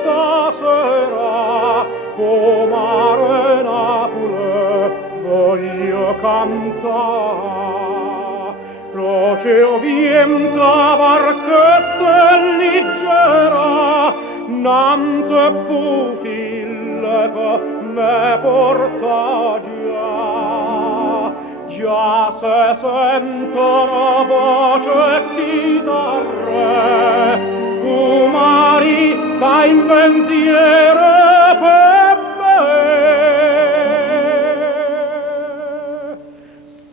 stasera, o mare Napoli, voglio cantare. Croce o vienta, barchetta leggera, nante pufille che me porta già se sentono voce chitarre, umari ca in pensiero per me.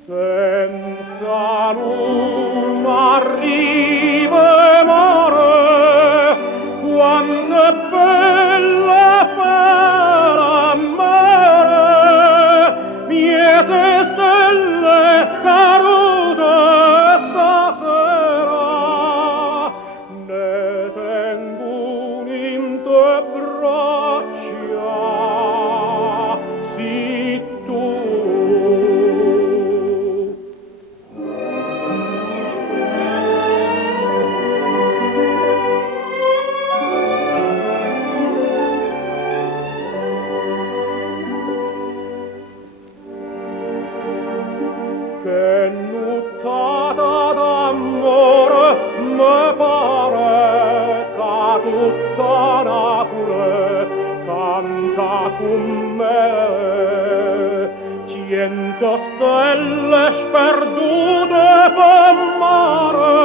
Senza luna arriva mare, quando è bella fera mare, miete stelle cadute stasera, ne tengo in te braccia, sì tu. Che nuttata d'amore me pare, ca tutta Napoli canta con me. 100 stelle sperdute per mare,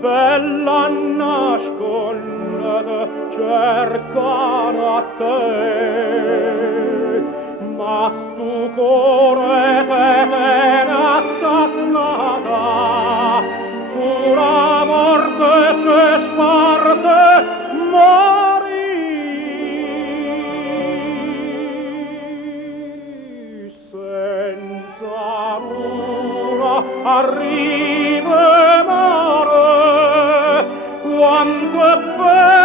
bella nasconde, cercano a te. Ma stu cuore te attannata, giura morte c'è sparte morì. Senza luna arriva mare, quanto è bello